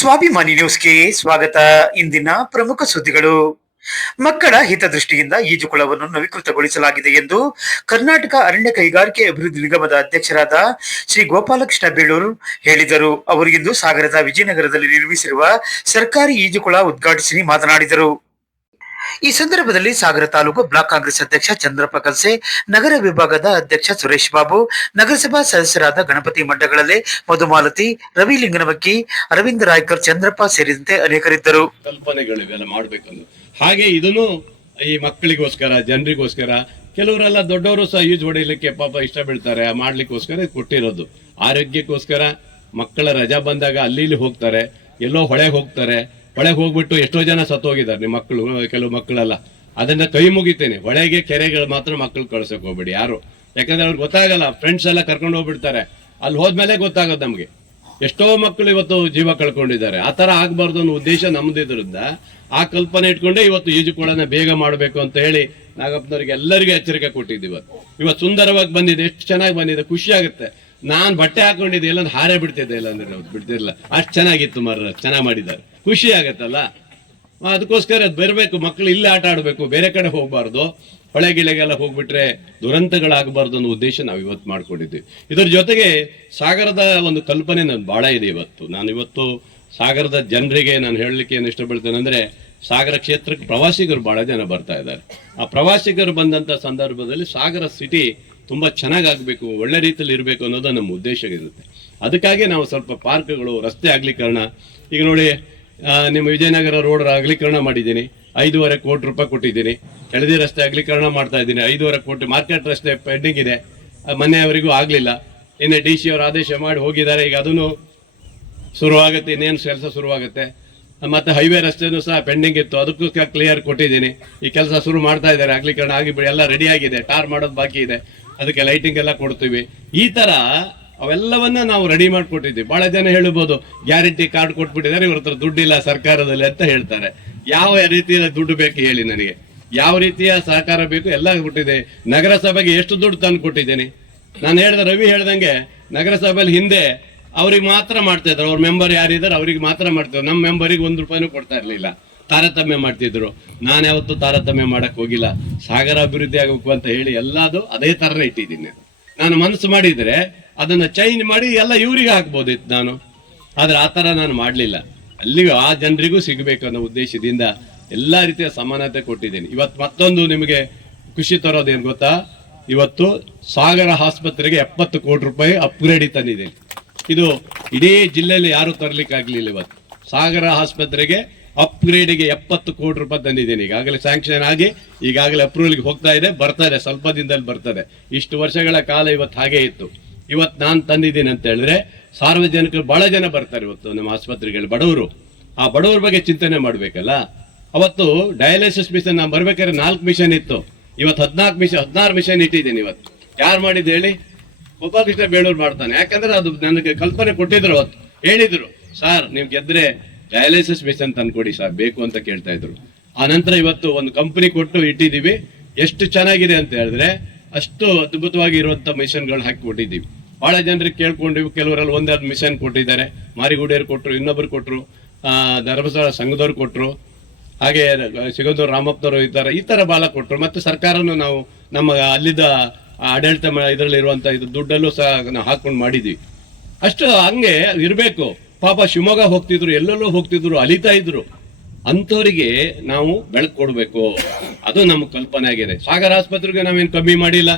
ಸ್ವಾಭಿಮಾನಿ ನ್ಯೂಸ್ಗೆ ಸ್ವಾಗತ. ಇಂದಿನ ಪ್ರಮುಖ ಸುದ್ದಿಗಳು. ಮಕ್ಕಳ ಹಿತದೃಷ್ಟಿಯಿಂದ ಈಜುಕೊಳವನ್ನು ನವೀಕೃತಗೊಳಿಸಲಾಗಿದೆ ಎಂದು ಕರ್ನಾಟಕ ಅರಣ್ಯ ಕೈಗಾರಿಕೆ ಅಭಿವೃದ್ಧಿ ನಿಗಮದ ಅಧ್ಯಕ್ಷರಾದ ಶ್ರೀ ಗೋಪಾಲಕೃಷ್ಣ ಬೇಳೂರು ಹೇಳಿದರು. ಅವರು ಇಂದು ಸಾಗರದ ವಿಜಯನಗರದಲ್ಲಿ ನಿರ್ಮಿಸಿರುವ ಸರ್ಕಾರಿ ಈಜುಕೊಳ ಉದ್ಘಾಟಿಸಿ ಮಾತನಾಡಿದರು. ಈ ಸಂದರ್ಭದಲ್ಲಿ ಸಾಗರ ತಾಲೂಕು ಬ್ಲಾಕ್ ಕಾಂಗ್ರೆಸ್ ಅಧ್ಯಕ್ಷ ಚಂದ್ರಪ್ಪ ಕಲ್ಸೆ, ನಗರ ವಿಭಾಗದ ಅಧ್ಯಕ್ಷ ಸುರೇಶ್ ಬಾಬು, ನಗರಸಭಾ ಸದಸ್ಯರಾದ ಗಣಪತಿ ಮಡ್ಡಗಳಲೆ, ಮಧುಮಾಲತಿ, ರವಿ ಲಿಂಗನಮಕ್ಕಿ, ಅರವಿಂದ ರಾಯ್ಕರ್, ಚಂದ್ರಪ್ಪ ಸೇರಿದಂತೆ ಅನೇಕರಿದ್ದರು. ಕಲ್ಪನೆಗಳಿವೆಲ್ಲ ಮಾಡಬೇಕಂದು ಹಾಗೆ ಇದನ್ನು ಈ ಮಕ್ಕಳಿಗೋಸ್ಕರ, ಜನರಿಗೋಸ್ಕರ, ಕೆಲವರೆಲ್ಲ ದೊಡ್ಡವರು ಸಹ ಯೂಸ್ ಹೊಡೆಯಲಿಕ್ಕೆ ಪಾಪ ಇಷ್ಟ ಬೀಳ್ತಾರೆ, ಮಾಡ್ಲಿಕ್ಕೋಸ್ಕರ ಕೊಟ್ಟಿರೋದು. ಆರೋಗ್ಯಕ್ಕೋಸ್ಕರ ಮಕ್ಕಳ ರಜಾ ಬಂದಾಗ ಅಲ್ಲಿ ಇಲ್ಲಿ ಹೋಗ್ತಾರೆ, ಎಲ್ಲೋ ಹೊಳೆಗೆ ಹೋಗ್ತಾರೆ. ಹೊಳೆಗೆ ಹೋಗ್ಬಿಟ್ಟು ಎಷ್ಟೋ ಜನ ಸತ್ತೋಗಿದ್ದಾರೆ ನಿಮ್ಮ ಮಕ್ಕಳು, ಕೆಲವು ಮಕ್ಕಳೆಲ್ಲ. ಅದನ್ನ ಕೈ ಮುಗಿತೇನೆ, ಹೊಳೆಗೆ ಕೆರೆಗಳು ಮಾತ್ರ ಮಕ್ಕಳು ಕಳ್ಸಕ್ ಹೋಗ್ಬೇಡಿ ಯಾರು. ಯಾಕಂದ್ರೆ ಅವ್ರಿಗೆ ಗೊತ್ತಾಗಲ್ಲ, ಫ್ರೆಂಡ್ಸ್ ಎಲ್ಲ ಕರ್ಕೊಂಡು ಹೋಗ್ಬಿಡ್ತಾರೆ. ಅಲ್ಲಿ ಹೋದ್ಮೇಲೆ ಗೊತ್ತಾಗೋದು ನಮ್ಗೆ. ಎಷ್ಟೋ ಮಕ್ಕಳು ಇವತ್ತು ಜೀವ ಕಳ್ಕೊಂಡಿದ್ದಾರೆ. ಆ ತರ ಆಗ್ಬಾರ್ದು ಅನ್ನೋ ಉದ್ದೇಶ ನಮ್ದಿದ್ರಿಂದ ಆ ಕಲ್ಪನೆ ಇಟ್ಕೊಂಡೆ ಇವತ್ತು ಈಜುಕೊಳನ ಬೇಗ ಮಾಡಬೇಕು ಅಂತ ಹೇಳಿ ನಾಗಪ್ಪನವರಿಗೆ ಎಲ್ಲರಿಗೂ ಎಚ್ಚರಿಕೆ ಕೊಟ್ಟಿದ್ದೀವಿ. ಇವತ್ತು ಸುಂದರವಾಗಿ ಬಂದಿದೆ, ಎಷ್ಟು ಚೆನ್ನಾಗಿ ಬಂದಿದೆ, ಖುಷಿ ಆಗುತ್ತೆ. ನಾನ್ ಬಟ್ಟೆ ಹಾಕೊಂಡಿದ್ದೆ, ಇಲ್ಲ ಹಾರೇ ಬಿಡ್ತಿದ್ದೆ, ಇಲ್ಲ ಅಂದ್ರೆ ಬಿಡ್ತಿರ್ಲಿಲ್ಲ, ಅಷ್ಟು ಚೆನ್ನಾಗಿತ್ತು. ಚೆನ್ನಾಗಿ ಮಾಡಿದ್ದಾರೆ, ಖುಷಿ ಆಗತ್ತಲ್ಲ. ಅದಕ್ಕೋಸ್ಕರ ಬರಬೇಕು, ಮಕ್ಕಳು ಇಲ್ಲೇ ಆಟ ಆಡ್ಬೇಕು, ಬೇರೆ ಕಡೆ ಹೋಗ್ಬಾರ್ದು. ಹೊಳೆ ಗಿಳೆಗೆಲ್ಲ ಹೋಗ್ಬಿಟ್ರೆ ದುರಂತಗಳಾಗಬಾರ್ದು ಅನ್ನೋ ಉದ್ದೇಶ ನಾವು ಇವತ್ತು ಮಾಡ್ಕೊಂಡಿದ್ದೀವಿ. ಇದ್ರ ಜೊತೆಗೆ ಸಾಗರದ ಒಂದು ಕಲ್ಪನೆ ನನ್ಗೆ ಬಹಳ ಇದೆ. ನಾನು ಇವತ್ತು ಸಾಗರದ ಜನರಿಗೆ ನಾನು ಹೇಳಲಿಕ್ಕೆ ಏನು ಇಷ್ಟಪಡ್ತೇನೆ ಅಂದ್ರೆ, ಸಾಗರ ಕ್ಷೇತ್ರಕ್ಕೆ ಪ್ರವಾಸಿಗರು ಬಹಳ ಜನ ಬರ್ತಾ ಇದ್ದಾರೆ. ಆ ಪ್ರವಾಸಿಗರು ಬಂದಂತ ಸಂದರ್ಭದಲ್ಲಿ ಸಾಗರ ಸಿಟಿ ತುಂಬಾ ಚೆನ್ನಾಗಾಗಬೇಕು, ಒಳ್ಳೆ ರೀತಿಯಲ್ಲಿ ಇರಬೇಕು ಅನ್ನೋದು ನಮ್ಮ ಉದ್ದೇಶ ಇರುತ್ತೆ. ಅದಕ್ಕಾಗಿ ನಾವು ಸ್ವಲ್ಪ ಪಾರ್ಕ್ಗಳು, ರಸ್ತೆ ಅಗಲೀಕರಣ, ಈಗ ನೋಡಿ ನಿಮ್ಮ ವಿಜಯನಗರ ರೋಡ್ ಅಗಲೀಕರಣ ಮಾಡಿದ್ದೀನಿ, 5.5 ಕೋಟಿ ರೂಪಾಯಿ ಕೊಟ್ಟಿದ್ದೀನಿ. ಕೆಳದಿ ರಸ್ತೆ ಅಗಲೀಕರಣ ಮಾಡ್ತಾ ಇದ್ದೀನಿ, 5.5 ಕೋಟಿ. ಮಾರ್ಕೆಟ್ ರಸ್ತೆ ಪೆಂಡಿಂಗ್ ಇದೆ, ಮೊನ್ನೆಯವರೆಗೂ ಆಗ್ಲಿಲ್ಲ. ನಿನ್ನೆ DC ಅವರು ಆದೇಶ ಮಾಡಿ ಹೋಗಿದ್ದಾರೆ, ಈಗ ಅದನ್ನು ಶುರುವಾಗುತ್ತೆ, ಇನ್ನೇನು ಕೆಲಸ ಶುರುವಾಗುತ್ತೆ. ಮತ್ತೆ ಹೈವೇ ರಸ್ತೆನೂ ಸಹ ಪೆಂಡಿಂಗ್ ಇತ್ತು, ಅದಕ್ಕೂ ಕ್ಲಿಯರ್ ಕೊಟ್ಟಿದ್ದೀನಿ. ಈ ಕೆಲಸ ಶುರು ಮಾಡ್ತಾ ಇದ್ದಾರೆ, ಅಗಲೀಕರಣ ಆಗಿ ಎಲ್ಲ ರೆಡಿ ಆಗಿದೆ, ಟಾರ್ ಮಾಡೋದು ಬಾಕಿ ಇದೆ, ಅದಕ್ಕೆ ಲೈಟಿಂಗ್ ಎಲ್ಲ ಕೊಡ್ತೀವಿ. ಈ ತರ ಅವೆಲ್ಲವನ್ನ ನಾವು ರೆಡಿ ಮಾಡಿಕೊಟ್ಟಿದ್ದೀವಿ. ಬಹಳ ಜನ ಹೇಳ್ಬೋದು, ಗ್ಯಾರಂಟಿ ಕಾರ್ಡ್ ಕೊಟ್ಬಿಟ್ಟಿದ್ದಾರೆ, ಇವ್ರ ಹತ್ರ ದುಡ್ಡಿಲ್ಲ ಸರ್ಕಾರದಲ್ಲಿ ಅಂತ ಹೇಳ್ತಾರೆ. ಯಾವ ರೀತಿಯ ದುಡ್ಡು ಬೇಕು ಹೇಳಿ ನನಗೆ, ಯಾವ ರೀತಿಯ ಸಹಕಾರ ಬೇಕು ಎಲ್ಲ ಕೊಟ್ಟಿದೆ. ನಗರಸಭೆಗೆ ಎಷ್ಟು ದುಡ್ಡು ತಂದು ಕೊಟ್ಟಿದ್ದೇನೆ ನಾನು. ರವಿ ಹೇಳ್ದಂಗೆ ನಗರಸಭೆಯಲ್ಲಿ ಹಿಂದೆ ಅವ್ರಿಗೆ ಮಾತ್ರ ಮಾಡ್ತಾ ಇದ್ರು, ಅವ್ರ ಮೆಂಬರ್ ಯಾರಿದ್ದಾರೆ ಅವ್ರಿಗೆ ಮಾತ್ರ ಮಾಡ್ತಿದ್ರು. ನಮ್ಮ ಮೆಂಬರಿಗೆ 1 ರೂಪಾಯಿನೂ ಕೊಡ್ತಾ ಇರ್ಲಿಲ್ಲ, ತಾರತಮ್ಯ ಮಾಡ್ತಿದ್ರು. ನಾನು ಯಾವತ್ತೂ ತಾರತಮ್ಯ ಮಾಡಕ್ ಹೋಗಿಲ್ಲ. ಸಾಗರ ಅಭಿವೃದ್ಧಿ ಆಗಬೇಕು ಅಂತ ಹೇಳಿ ಎಲ್ಲದು ಅದೇ ತರನೇ ಇಟ್ಟಿದ್ದೀನಿ. ನಾನು ಮನಸ್ಸು ಮಾಡಿದ್ರೆ ಅದನ್ನ ಚೇಂಜ್ ಮಾಡಿ ಎಲ್ಲ ಇವರಿಗೆ ಹಾಕ್ಬೋದಿತ್ತು ನಾನು, ಆದ್ರೆ ಆ ತರ ನಾನು ಮಾಡ್ಲಿಲ್ಲ. ಅಲ್ಲಿಗೂ ಆ ಜನರಿಗೂ ಸಿಗಬೇಕು ಅನ್ನೋ ಉದ್ದೇಶದಿಂದ ಎಲ್ಲಾ ರೀತಿಯ ಸಮಾನತೆ ಕೊಟ್ಟಿದ್ದೀನಿ. ಇವತ್ತು ಮತ್ತೊಂದು ನಿಮಗೆ ಖುಷಿ ತರೋದೇನು ಗೊತ್ತಾ, ಇವತ್ತು ಸಾಗರ ಆಸ್ಪತ್ರೆಗೆ 70 ಕೋಟಿ ರೂಪಾಯಿ ಅಪ್ಗ್ರೇಡ್ ತಂದಿದ್ದೀನಿ. ಇದು ಇಡೀ ಜಿಲ್ಲೆಯಲ್ಲಿ ಯಾರು ತರ್ಲಿಕ್ಕೆ ಆಗ್ಲಿಲ್ಲ. ಇವತ್ತು ಸಾಗರ ಆಸ್ಪತ್ರೆಗೆ ಅಪ್ಗ್ರೇಡ್ಗೆ 70 ಕೋಟಿ ರೂಪಾಯಿ ತಂದಿದ್ದೀನಿ. ಈಗಾಗಲೇ ಸ್ಯಾಂಕ್ಷನ್ ಆಗಿ ಈಗಾಗಲೇ ಅಪ್ರೂವಲ್ಗೆ ಹೋಗ್ತಾ ಇದೆ, ಬರ್ತಾ ಇದೆ, ಸ್ವಲ್ಪ ದಿನದಲ್ಲಿ ಬರ್ತದೆ. ಇಷ್ಟು ವರ್ಷಗಳ ಕಾಲ ಇವತ್ತು ಹಾಗೆ ಇತ್ತು. ಇವತ್ತು ನಾನು ತಂದಿದ್ದೀನಿ ಅಂತ ಹೇಳಿದ್ರೆ ಸಾರ್ವಜನಿಕರು ಬಹಳ ಜನ ಬರ್ತಾರೆ ಇವತ್ತು ನಮ್ಮ ಆಸ್ಪತ್ರೆಗಳು. ಬಡವರು, ಆ ಬಡವರ ಬಗ್ಗೆ ಚಿಂತನೆ ಮಾಡ್ಬೇಕಲ್ಲ. ಅವತ್ತು ಡಯಾಲಿಸಿಸ್ ಮಿಷನ್ ನಾನು ಬರ್ಬೇಕಾದ್ರೆ 4 ಮಿಷನ್ ಇತ್ತು, ಇವತ್ತು 16 ಮಿಷನ್ ಇಟ್ಟಿದ್ದೀನಿ. ಇವತ್ತು ಯಾರು ಮಾಡಿದ್ದು ಹೇಳಿ? ಗೋಪಾಲಕೃಷ್ಣ ಬೇಳೂರು ಮಾಡ್ತಾನೆ. ಯಾಕಂದ್ರೆ ಅದು ನನಗೆ ಕಲ್ಪನೆ ಕೊಟ್ಟಿದ್ರು, ಅವತ್ತು ಹೇಳಿದ್ರು, ಸರ್ ನೀವು ಗೆದ್ರೆ ಡಯಾಲಿಸಿಸ್ ಮಿಷನ್ ತಂದ್ಕೊಡಿ ಸರ್ ಬೇಕು ಅಂತ ಕೇಳ್ತಾ ಇದ್ರು. ಆ ನಂತರ ಇವತ್ತು ಒಂದು ಕಂಪನಿ ಕೊಟ್ಟು ಇಟ್ಟಿದ್ದೀವಿ. ಎಷ್ಟು ಚೆನ್ನಾಗಿದೆ ಅಂತ ಹೇಳಿದ್ರೆ ಅಷ್ಟು ಅದ್ಭುತವಾಗಿ ಇರುವಂತ ಮಿಷನ್ಗಳು ಹಾಕಿ ಕೊಟ್ಟಿದ್ದೀವಿ. ಬಹಳ ಜನರಿಗೆ ಕೇಳ್ಕೊಂಡಿವಿ, ಕೆಲವರಲ್ಲಿ 1-2 ಮಿಷನ್ ಕೊಟ್ಟಿದ್ದಾರೆ. ಮಾರಿಗುಡಿಯರು ಕೊಟ್ಟರು, ಇನ್ನೊಬ್ರು ಕೊಟ್ಟರು, ಧರ್ಮಸ್ಥಳ ಸಂಘದವ್ರು ಕೊಟ್ಟರು, ಹಾಗೆ ಸಿಗಂದೂರು ರಾಮಪ್ಪನವರು ಇದ್ದಾರೆ. ಈ ತರ ಬಾಲ ಕೊಟ್ಟರು. ಮತ್ತೆ ಸರ್ಕಾರನು ನಾವು ನಮ್ಮ ಅಲ್ಲಿದ್ದ ಆಡಳಿತ ಇದರಲ್ಲಿ ಇರುವಂತ ಇದು ದುಡ್ಡಲ್ಲೂ ಸಹ ನಾವು ಹಾಕೊಂಡು ಮಾಡಿದ್ವಿ. ಅಷ್ಟು ಹಂಗೆ ಇರಬೇಕು. ಪಾಪ ಶಿವಮೊಗ್ಗ ಹೋಗ್ತಿದ್ರು, ಎಲ್ಲೆಲ್ಲೋ ಹೋಗ್ತಿದ್ರು, ಅಲಿತಾ ಇದ್ರು. ಅಂಥವರಿಗೆ ನಾವು ಬೆಳಕು ಕೊಡ್ಬೇಕು, ಅದು ನಮ್ಮ ಕಲ್ಪನೆ ಆಗಿದೆ. ಸಾಗರ ಆಸ್ಪತ್ರೆಗೆ ನಾವೇನು ಕಮ್ಮಿ ಮಾಡಿಲ್ಲ.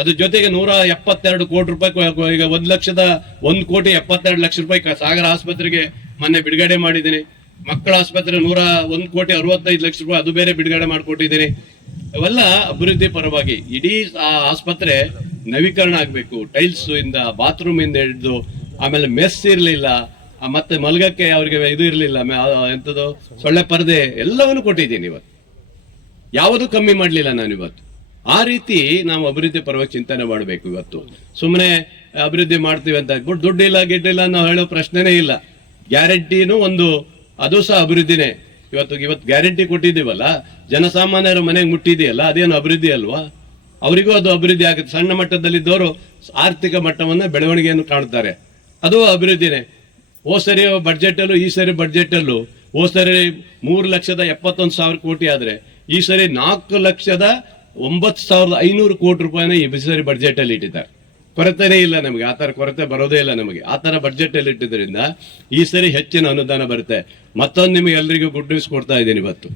ಅದ್ರ ಜೊತೆಗೆ 172 ಕೋಟಿ ರೂಪಾಯಿ, ಈಗ 1,72 ಲಕ್ಷ ರೂಪಾಯಿ ಸಾಗರ ಆಸ್ಪತ್ರೆಗೆ ಮೊನ್ನೆ ಬಿಡುಗಡೆ ಮಾಡಿದ್ದೀನಿ. ಮಕ್ಕಳ ಆಸ್ಪತ್ರೆ 1,65 ಲಕ್ಷ ರೂಪಾಯಿ ಅದು ಬೇರೆ ಬಿಡುಗಡೆ ಮಾಡಿಕೊಟ್ಟಿದ್ದೀನಿ. ಅವೆಲ್ಲ ಅಭಿವೃದ್ಧಿ ಪರವಾಗಿ ಇಡೀ ಆಸ್ಪತ್ರೆ ನವೀಕರಣ ಆಗ್ಬೇಕು. ಟೈಲ್ಸ್ ಇಂದ, ಬಾತ್ರೂಮ್ ಇಂದ ಹಿಡಿದು, ಆಮೇಲೆ ಮೆಸ್ ಇರ್ಲಿಲ್ಲ, ಮತ್ತೆ ಮಲ್ಗಕ್ಕೆ ಅವ್ರಿಗೆ ಇದು ಇರ್ಲಿಲ್ಲ, ಎಂತದ್ದು ಸೊಳ್ಳೆ ಪರದೆ ಎಲ್ಲವನ್ನು ಕೊಟ್ಟಿದ್ದೀನಿ. ಇವತ್ತು ಯಾವುದು ಕಮ್ಮಿ ಮಾಡ್ಲಿಲ್ಲ ನಾನು ಇವತ್ತು. ಆ ರೀತಿ ನಾವು ಅಭಿವೃದ್ಧಿ ಪರವಾಗಿ ಚಿಂತನೆ ಮಾಡಬೇಕು. ಇವತ್ತು ಸುಮ್ಮನೆ ಅಭಿವೃದ್ಧಿ ಮಾಡ್ತೀವಿ ಅಂತ ದುಡ್ಡಿಲ್ಲ ಗಿಡ್ಡಿಲ್ಲ ನಾವು ಹೇಳೋ ಪ್ರಶ್ನೆನೇ ಇಲ್ಲ. ಗ್ಯಾರಂಟಿನೂ ಒಂದು, ಅದು ಸಹ ಅಭಿವೃದ್ಧಿನೇ. ಇವತ್ತು ಗ್ಯಾರಂಟಿ ಕೊಟ್ಟಿದ್ದೀವಲ್ಲ, ಜನಸಾಮಾನ್ಯರ ಮನೆಗೆ ಮುಟ್ಟಿದೆಯಲ್ಲ, ಅದೇನು ಅಭಿವೃದ್ಧಿ ಅಲ್ವಾ? ಅವರಿಗೂ ಅದು ಅಭಿವೃದ್ಧಿ ಆಗುತ್ತೆ. ಸಣ್ಣ ಮಟ್ಟದಲ್ಲಿದ್ದವರು ಆರ್ಥಿಕ ಮಟ್ಟವನ್ನ ಬೆಳವಣಿಗೆಯನ್ನು ಕಾಣ್ತಾರೆ, ಅದು ಅಭಿವೃದ್ಧಿನೇ. ಹೋದ ಸರಿ ಬಡ್ಜೆಟಲ್ಲೂ ಈ ಸರಿ ಬಡ್ಜೆಟಲ್ಲೂ ಹೋದ ಸರಿ 3,71,000 ಕೋಟಿ ಆದ್ರೆ ಈ ಸರಿ 4,09,500 ಕೋಟಿ ರೂಪಾಯಿನ ಈ ಸರಿ ಬಡ್ಜೆಟ್ ಅಲ್ಲಿ ಇಟ್ಟಿದ್ದಾರೆ. ಕೊರತೆನೇ ಇಲ್ಲ ನಮಗೆ, ಆತರ ಕೊರತೆ ಬರೋದೇ ಇಲ್ಲ ನಮಗೆ. ಆತರ ಬಡ್ಜೆಟ್ ಅಲ್ಲಿ ಇಟ್ಟಿದ್ರಿಂದ ಈ ಸರಿ ಹೆಚ್ಚಿನ ಅನುದಾನ ಬರುತ್ತೆ. ಮತ್ತೊಂದು ನಿಮಗೆ ಎಲ್ರಿಗೂ ಗುಡ್ ನ್ಯೂಸ್ ಕೊಡ್ತಾ ಇದ್ದೀನಿ ಇವತ್ತು.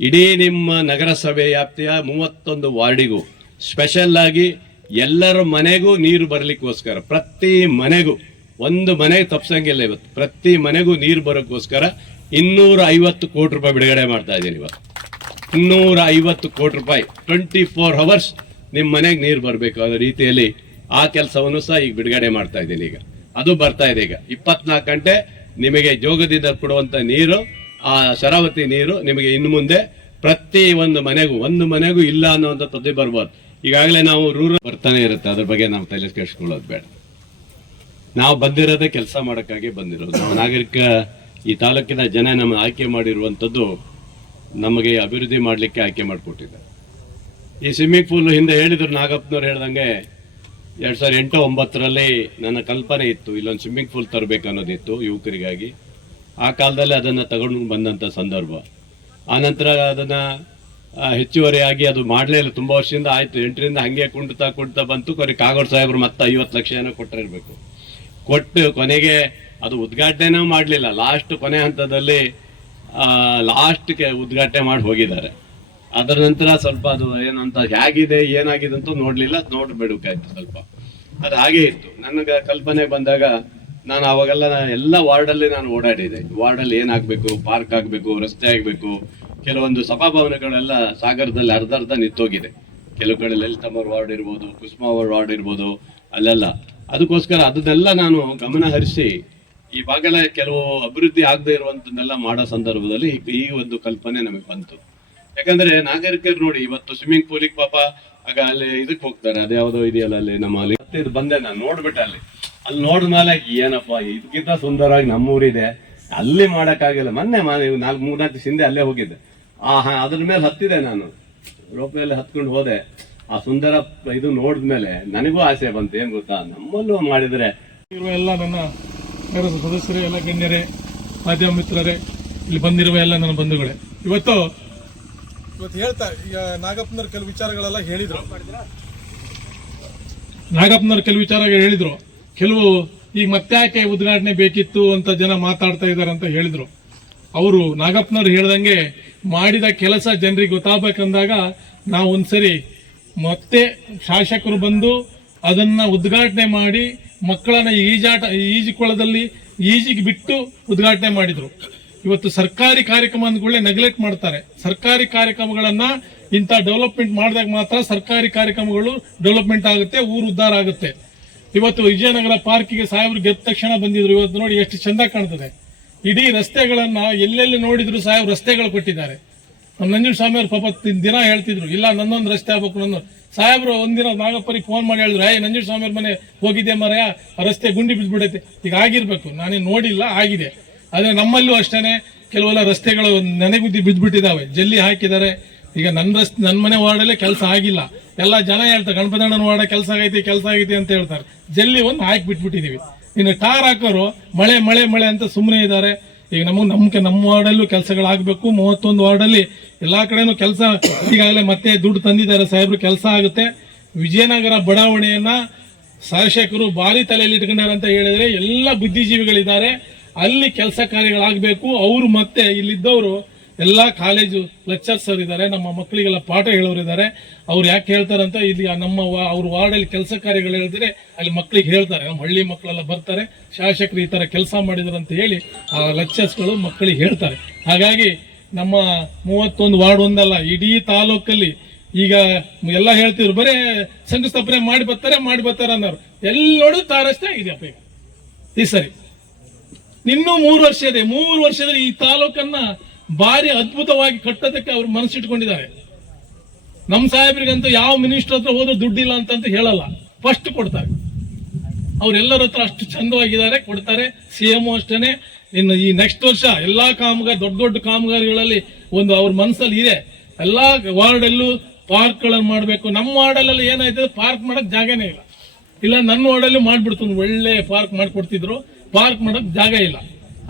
ಇಡೀ ನಿಮ್ಮ ನಗರಸಭೆ ವ್ಯಾಪ್ತಿಯ 31 ವಾರ್ಡಿಗೂ ಸ್ಪೆಷಲ್ ಆಗಿ ಎಲ್ಲರ ಮನೆಗೂ ನೀರು ಬರ್ಲಿಕ್ಕೋಸ್ಕರ, ಪ್ರತಿ ಮನೆಗೂ, ಒಂದು ಮನೆಗೆ ತಪ್ಸಂಗಿಲ್ಲ ಇವತ್ತು, ಪ್ರತಿ ಮನೆಗೂ ನೀರು ಬರೋಕ್ಕೋಸ್ಕರ 250 ಕೋಟಿ ರೂಪಾಯಿ ಬಿಡುಗಡೆ ಮಾಡ್ತಾ ಇದ್ದೀನಿ ಇವತ್ತು. 250 ಕೋಟಿ ರೂಪಾಯಿ 24 ಅವರ್ಸ್ ನಿಮ್ಮ ಮನೆಗೆ ನೀರು ಬರಬೇಕು ಅನ್ನೋ ರೀತಿಯಲ್ಲಿ ಆ ಕೆಲಸವನ್ನು ಸಹ ಈಗ ಬಿಡುಗಡೆ ಮಾಡ್ತಾ ಇದ್ದೀನಿ. ಈಗ ಅದು ಬರ್ತಾ ಇದೆ. ಈಗ 24 ಗಂಟೆ ನಿಮಗೆ ಜೋಗದಿಂದ ಕೊಡುವಂತ ನೀರು, ಆ ಶರಾವತಿ ನೀರು ನಿಮಗೆ ಇನ್ನು ಮುಂದೆ ಪ್ರತಿ ಒಂದು ಮನೆಗೂ ಇಲ್ಲ ಅನ್ನುವಂಥ ಪದ್ಧತಿ ಬರ್ಬೋದು. ಈಗಾಗಲೇ ನಾವು ರೂರಲ್ ಬರ್ತಾನೆ ಇರುತ್ತೆ, ಅದ್ರ ಬಗ್ಗೆ ನಾವು ತಲೆ ಕೆಡಿಸ್ಕೊಳ್ಳೋದು ಬೇಡ. ನಾವು ಬಂದಿರೋದೇ ಕೆಲಸ ಮಾಡೋಕ್ಕಾಗಿ ಬಂದಿರೋದು. ನಾವು ನಾಗರಿಕ, ಈ ತಾಲೂಕಿನ ಜನ ನಮ್ಮ ಆಯ್ಕೆ ಮಾಡಿರುವಂಥದ್ದು ನಮಗೆ ಅಭಿವೃದ್ಧಿ ಮಾಡಲಿಕ್ಕೆ ಆಯ್ಕೆ ಮಾಡಿಕೊಟ್ಟಿದ್ದಾರೆ. ಈ ಸ್ವಿಮ್ಮಿಂಗ್ ಪೂಲ್ ಹಿಂದೆ ಹೇಳಿದ್ರು, ನಾಗಪ್ಪನವ್ರು ಹೇಳ್ದಂಗೆ 2008-09ರಲ್ಲಿ ನನ್ನ ಕಲ್ಪನೆ ಇತ್ತು, ಇಲ್ಲೊಂದು ಸ್ವಿಮ್ಮಿಂಗ್ ಪೂಲ್ ತರಬೇಕು ಅನ್ನೋದಿತ್ತು ಯುವಕರಿಗಾಗಿ. ಆ ಕಾಲದಲ್ಲಿ ಅದನ್ನು ತಗೊಂಡು ಬಂದಂಥ ಸಂದರ್ಭ. ಆನಂತರ ಅದನ್ನ ಹೆಚ್ಚುವರಿಯಾಗಿ ಅದು ಮಾಡಲೇ ಇಲ್ಲ, ತುಂಬ ವರ್ಷದಿಂದ ಆಯ್ತು. 8ರಿಂದ ಹಂಗೆ ಕುಂಡ್ತಾ ಬಂತು. ಕಾಗೋಡು ಸಾಹೇಬರು ಮತ್ತೆ 50 ಲಕ್ಷ ಏನೋ ಕೊಟ್ಟಿರಬೇಕು. ಕೊಟ್ಟು ಕೊನೆಗೆ ಅದು ಉದ್ಘಾಟನೆ ಮಾಡಲಿಲ್ಲ. ಕೊನೆ ಹಂತದಲ್ಲಿ ಲಾಸ್ಟ್ಗೆ ಉದ್ಘಾಟನೆ ಮಾಡಿ ಹೋಗಿದ್ದಾರೆ. ಅದರ ನಂತರ ಸ್ವಲ್ಪ ಅದು ಏನಂತ ಹೇಗಿದೆ ಏನಾಗಿದೆ ಅಂತ ನೋಡ್ಲಿಲ್ಲ, ನೋಡ್ಬಿಡ್ಬೇಕಾಯ್ತು ಸ್ವಲ್ಪ. ಅದು ಹಾಗೆ ಇತ್ತು. ನನಗೆ ಕಲ್ಪನೆ ಬಂದಾಗ ನಾನು ಅವಾಗೆಲ್ಲ ಎಲ್ಲ ವಾರ್ಡಲ್ಲಿ ನಾನು ಓಡಾಡಿದೆ. ವಾರ್ಡಲ್ಲಿ ಏನಾಗಬೇಕು, ಪಾರ್ಕ್ ಆಗಬೇಕು, ರಸ್ತೆ ಆಗಬೇಕು. ಕೆಲವೊಂದು ಸಭಾಭವನಗಳೆಲ್ಲ ಸಾಗರದಲ್ಲಿ ಅರ್ಧ ನಿಂತೋಗಿದೆ. ಕೆಲವು ಕಡೆ ಲಲಿತಮ್ಮವ್ರ ವಾರ್ಡ್ ಇರ್ಬೋದು, ಕುಸುಮ ಅವ್ರ ವಾರ್ಡ್ ಇರ್ಬೋದು, ಅಲ್ಲೆಲ್ಲ. ಅದಕ್ಕೋಸ್ಕರ ಅದನ್ನೆಲ್ಲ ನಾನು ಗಮನ ಹರಿಸಿ ಈ ಭಾಗದ ಕೆಲವು ಅಭಿವೃದ್ಧಿ ಆಗದೆ ಇರುವಂತನ್ನೆಲ್ಲ ಮಾಡೋ ಸಂದರ್ಭದಲ್ಲಿ ಈ ಒಂದು ಕಲ್ಪನೆ ನಮಗೆ ಬಂತು. ಯಾಕಂದ್ರೆ ನಾಗರಿಕರು ನೋಡಿ, ಇವತ್ತು ಸ್ವಿಮ್ಮಿಂಗ್ ಪೂಲಿಗೆ ಪಾಪ ಆಗ ಅಲ್ಲಿ ಇದಕ್ಕೆ ಹೋಗ್ತಾರೆ, ಅದ್ಯಾವುದೋ ಇದೆಯಲ್ಲ ಅಲ್ಲಿ ನಮ್ಮಲ್ಲಿ ಬಂದೆ ನಾನು ನೋಡ್ಬಿಟ್ಟೆ. ಅಲ್ಲಿ ನೋಡಿದ್ಮೇಲೆ ಏನಪ್ಪಾ ಇದಕ್ಕಿಂತ ಸುಂದರವಾಗಿ ನಮ್ಮೂರಿದೆ, ಅಲ್ಲಿ ಮಾಡಕ್ಕಾಗಿಲ್ಲ. ಮೊನ್ನೆ 3-4 ದಿವಸ ಹಿಂದೆ ಅಲ್ಲೇ ಹೋಗಿದ್ದೆ. ಅದ್ರ ಮೇಲೆ ಹತ್ತಿದೆ ನಾನು, ರೋಪ್ ಮೇಲೆ ಹತ್ಕೊಂಡು ಹೋದೆ. ಆ ಸುಂದರ ಇದು ನೋಡಿದ್ಮೇಲೆ ನನಗೂ ಆಸೆ ಬಂತು. ಏನ್ ಗೊತ್ತಾ, ನಮ್ಮಲ್ಲೂ ಮಾಡಿದ್ರೆ ಎಲ್ಲ ನನ್ನ ನಗರದ ಸದಸ್ಯರೇ, ಎಲ್ಲ ಗಣ್ಯರೇ, ಮಾಧ್ಯಮ ಮಿತ್ರರೇ, ಇಲ್ಲಿ ಬಂದಿರುವ ಎಲ್ಲ ನನ್ನ ಬಂಧುಗಳೇ, ಇವತ್ತು ಹೇಳ್ತಾ ಈಗ ನಾಗಪ್ಪನವ್ರ ಕೆಲವು ವಿಚಾರಗಳೆಲ್ಲ ಹೇಳಿದ್ರು. ಕೆಲವು ಈಗ ಮತ್ತೆ ಯಾಕೆ ಉದ್ಘಾಟನೆ ಬೇಕಿತ್ತು ಅಂತ ಜನ ಮಾತಾಡ್ತಾ ಇದ್ದಾರೆ ಅಂತ ಹೇಳಿದ್ರು. ಅವರು ನಾಗಪ್ಪನವ್ರು ಹೇಳ್ದಂಗೆ ಮಾಡಿದ ಕೆಲಸ ಜನರಿಗೆ ಗೊತ್ತಾಗಬೇಕಂದಾಗ ನಾವು ಒಂದ್ಸರಿ ಮತ್ತೆ ಶಾಸಕರು ಬಂದು ಅದನ್ನ ಉದ್ಘಾಟನೆ ಮಾಡಿ ಮಕ್ಕಳನ್ನ ಈಜುಕೊಳದಲ್ಲಿ ಈಜಿಗೆ ಬಿಟ್ಟು ಉದ್ಘಾಟನೆ ಮಾಡಿದ್ರು. ಇವತ್ತು ಸರ್ಕಾರಿ ಕಾರ್ಯಕ್ರಮ ಅಂದ್ಕೊಳ್ಳೆ ನೆಗ್ಲೆಕ್ಟ್ ಮಾಡ್ತಾರೆ. ಸರ್ಕಾರಿ ಕಾರ್ಯಕ್ರಮಗಳನ್ನ ಇಂಥ ಡೆವಲಪ್ಮೆಂಟ್ ಮಾಡಿದಾಗ ಮಾತ್ರ ಸರ್ಕಾರಿ ಕಾರ್ಯಕ್ರಮಗಳು ಡೆವಲಪ್ಮೆಂಟ್ ಆಗುತ್ತೆ, ಊರು ಉದ್ಧಾರ ಆಗುತ್ತೆ. ಇವತ್ತು ವಿಜಯನಗರ ಪಾರ್ಕಿಗೆ ಸಾಹೇಬರು ಗೆದ್ದ ತಕ್ಷಣ ಬಂದಿದ್ರು. ಇವತ್ತು ನೋಡಿ ಎಷ್ಟು ಚಂದ ಕಾಣ್ತದೆ. ಇಡೀ ರಸ್ತೆಗಳನ್ನ ಎಲ್ಲೆಲ್ಲಿ ನೋಡಿದ್ರು ಸಾಹೇಬ್ ರಸ್ತೆಗಳು ಕೊಟ್ಟಿದ್ದಾರೆ. ನಮ್ಮ ನಂಜುಂಡ ಸ್ವಾಮಿ ಅವ್ರ ಪಾಪ ದಿನ ಹೇಳ್ತಿದ್ರು, ಇಲ್ಲ ನನ್ನೊಂದು ರಸ್ತೆ ಆಗ್ಬೇಕು. ಸಾಹೇಬ್ರು ಒಂದಿನ ನಾಗಪ್ಪರಿಗೆ ಫೋನ್ ಮಾಡಿ ಹೇಳಿದ್ರು, ನಂಜುಂಡ ಸ್ವಾಮಿ ಅವ್ರ ಮನೆ ಹೋಗಿದ್ದೆ ಮರೆಯ, ರಸ್ತೆ ಗುಂಡಿ ಬಿದ್ದ್ಬಿಡೈತೆ. ಈಗ ಆಗಿರ್ಬೇಕು, ನಾನೇನು ನೋಡಿಲ್ಲ, ಆಗಿದೆ. ಆದ್ರೆ ನಮ್ಮಲ್ಲೂ ಅಷ್ಟೇನೆ ಕೆಲವೆಲ್ಲ ರಸ್ತೆಗಳು ನೆನೆಗುದ್ದಿ ಬಿದ್ದ್ಬಿಟ್ಟಿದಾವೆ, ಜಲ್ಲಿ ಹಾಕಿದ್ದಾರೆ. ಈಗ ನನ್ನ ಮನೆ ವಾರ್ಡಲ್ಲೇ ಕೆಲಸ ಆಗಿಲ್ಲ. ಎಲ್ಲ ಜನ ಹೇಳ್ತಾರೆ ಗಣಪತಣ್ಣನ ವಾರ್ಡ ಕೆಲಸ ಆಗೈತಿ ಅಂತ ಹೇಳ್ತಾರೆ. ಜಲ್ಲಿ ಒಂದು ಹಾಕಿ ಬಿಟ್ಬಿಟ್ಟಿದೀವಿ. ಇನ್ನು ಟಾರ್ ಹಾಕೋರು ಮಳೆ ಮಳೆ ಮಳೆ ಅಂತ ಸುಮ್ಮನೆ ಇದ್ದಾರೆ. ಈಗ ನಮ್ಮ ವಾರ್ಡಲ್ಲೂ ಕೆಲಸಗಳಾಗಬೇಕು. 31 ವಾರ್ಡಲ್ಲಿ ಎಲ್ಲಾ ಕಡೆನೂ ಕೆಲಸ ಈಗಾಗಲೇ ಮತ್ತೆ ದುಡ್ಡು ತಂದಿದ್ದಾರೆ ಸಾಹೇಬ್ರು, ಕೆಲಸ ಆಗುತ್ತೆ. ವಿಜಯನಗರ ಬಡಾವಣೆಯನ್ನ ಶಾಸಕರು ಭಾರಿ ತಲೆಯಲ್ಲಿ ಇಟ್ಕೊಂಡಾರೆ ಅಂತ ಹೇಳಿದ್ರೆ ಎಲ್ಲ ಬುದ್ಧಿಜೀವಿಗಳಿದ್ದಾರೆ, ಅಲ್ಲಿ ಕೆಲಸ ಕಾರ್ಯಗಳಾಗಬೇಕು. ಅವರು ಮತ್ತೆ ಇಲ್ಲಿದ್ದವರು ಎಲ್ಲಾ ಕಾಲೇಜು ಲೆಕ್ಚರ್ಸ್ ಇದ್ದಾರೆ, ನಮ್ಮ ಮಕ್ಕಳಿಗೆಲ್ಲ ಪಾಠ ಹೇಳೋರಿದ್ದಾರೆ. ಅವ್ರು ಯಾಕೆ ಹೇಳ್ತಾರಂತ ಇಲ್ಲಿ ಅವ್ರ ವಾರ್ಡಲ್ಲಿ ಕೆಲಸ ಕಾರ್ಯಗಳು ಹೇಳಿದ್ರೆ ಅಲ್ಲಿ ಮಕ್ಕಳಿಗೆ ಹೇಳ್ತಾರೆ. ನಮ್ಮ ಹಳ್ಳಿ ಮಕ್ಕಳೆಲ್ಲ ಬರ್ತಾರೆ, ಶಾಸಕರು ಈ ತರ ಕೆಲಸ ಮಾಡಿದ್ರು ಅಂತ ಹೇಳಿ ಆ ಲೆಕ್ಚರ್ಸ್ಗಳು ಮಕ್ಕಳಿಗೆ ಹೇಳ್ತಾರೆ. ಹಾಗಾಗಿ ನಮ್ಮ 31 ವಾರ್ಡ್ ಒಂದಲ್ಲ, ಇಡೀ ತಾಲೂಕಲ್ಲಿ ಈಗ ಎಲ್ಲ ಹೇಳ್ತಿದ್ರು, ಬರೇ ಶಂಕುಸ್ಥಾಪನೆ ಮಾಡಿ ಬರ್ತಾರೆ ಅನ್ನೋರು. ಎಲ್ಲೋಡು ತಾರಷ್ಟೇ ಇದೆಯಪ್ಪ. ಈಗ ಈ ಸರಿ ಇನ್ನೂ 3 ವರ್ಷ ಇದೆ. 3 ವರ್ಷದಲ್ಲಿ ಈ ತಾಲೂಕನ್ನ ಭಾರಿ ಅದ್ಭುತವಾಗಿ ಕಟ್ಟೋದಕ್ಕೆ ಅವ್ರು ಮನಸ್ಸಿಟ್ಕೊಂಡಿದ್ದಾರೆ. ನಮ್ಮ ಸಾಹೇಬ್ರಿಗಂತೂ ಯಾವ ಮಿನಿಸ್ಟರ್ ಹತ್ರ ಹೋದ್ರೂ ದುಡ್ಡಿಲ್ಲ ಅಂತ ಹೇಳಲ್ಲ, ಫಸ್ಟ್ ಕೊಡ್ತಾರೆ. ಅವ್ರೆಲ್ಲರ ಹತ್ರ ಅಷ್ಟು ಚಂದವಾಗಿದ್ದಾರೆ, ಕೊಡ್ತಾರೆ. CM ಅಷ್ಟೇನೆ. ಇನ್ನು ಈ ನೆಕ್ಸ್ಟ್ ವರ್ಷ ಎಲ್ಲಾ ದೊಡ್ಡ ಕಾಮಗಾರಿಗಳಲ್ಲಿ ಒಂದು ಅವ್ರ ಮನಸ್ಸಲ್ಲಿ ಇದೆ. ಎಲ್ಲಾ ವಾರ್ಡಲ್ಲೂ ಪಾರ್ಕ್ ಗಳನ್ನು ಮಾಡ್ಬೇಕು. ನಮ್ಮ ವಾರ್ಡಲ್ಲೆಲ್ಲ ಏನಾಯ್ತದೆ, ಪಾರ್ಕ್ ಮಾಡಕ್ ಜಾಗನೇ ಇಲ್ಲ. ನನ್ನ ವಾರ್ಡಲ್ಲಿ ಮಾಡ್ಬಿಡ್ತು, ಒಳ್ಳೆ ಪಾರ್ಕ್ ಮಾಡ್ಕೊಡ್ತಿದ್ರು. ಪಾರ್ಕ್ ಮಾಡಕ್ ಜಾಗ ಇಲ್ಲ.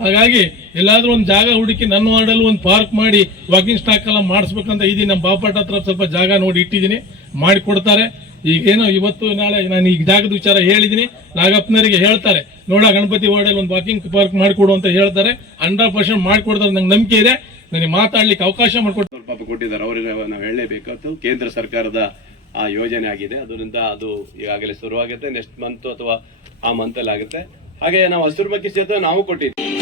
ಹಾಗಾಗಿ ಎಲ್ಲಾದ್ರೂ ಒಂದು ಜಾಗ ಹುಡುಕಿ ನನ್ನ ವಾರ್ಡಲ್ಲಿ ಒಂದು ಪಾರ್ಕ್ ಮಾಡಿ ವಾಕಿಂಗ್ ಸ್ಟಾಕ್ ಎಲ್ಲ ಮಾಡಿಸ್ಬೇಕಂತ ಇದೀನಿ. ನಮ್ಮ ಬಾಪಾಟ ಹತ್ರ ಸ್ವಲ್ಪ ಜಾಗ ನೋಡಿ ಇಟ್ಟಿದ್ದೀನಿ, ಮಾಡಿಕೊಡ್ತಾರೆ. ಈಗೇನೋ ಇವತ್ತು ನಾಳೆ ನಾನು ಈಗ ಜಾಗದ ವಿಚಾರ ಹೇಳಿದ್ದೀನಿ, ನಾಗಪ್ಪನವರಿಗೆ ಹೇಳ್ತಾರೆ ನೋಡ ಗಣಪತಿ ವಾರ್ಡಲ್ಲಿ ಒಂದು ವಾಕಿಂಗ್ ಪಾರ್ಕ್ ಮಾಡಿಕೊಡು ಅಂತ ಹೇಳ್ತಾರೆ. 100% ಮಾಡಿಕೊಡ್ತಾರೆ, ನಂಗೆ ನಂಬಿಕೆ ಇದೆ. ನನಗೆ ಮಾತಾಡ್ಲಿಕ್ಕೆ ಅವಕಾಶ ಮಾಡಿಕೊಡ್ತಾರೆ. ಪಾಪ ಕೊಟ್ಟಿದ್ದಾರೆ, ಅವರಿಗೆ ನಾವು ಹೇಳಲೇಬೇಕಾಯ್ತು. ಕೇಂದ್ರ ಸರ್ಕಾರದ ಆ ಯೋಜನೆ ಆಗಿದೆ, ಅದರಿಂದ ಅದು ಈಗಾಗಲೇ ಶುರುವಾಗುತ್ತೆ. ನೆಕ್ಸ್ಟ್ ಮಂತ್ ಅಥವಾ ಆ ಮಂತ್ ಅಲ್ಲಿ ಆಗುತ್ತೆ. ಹಾಗೆ ನಾವು ಹಸಿರು ಮಕ್ಕಿ ಕ್ಷೇತ್ರ ನಾವು ಕೊಟ್ಟಿದ್ದೀವಿ.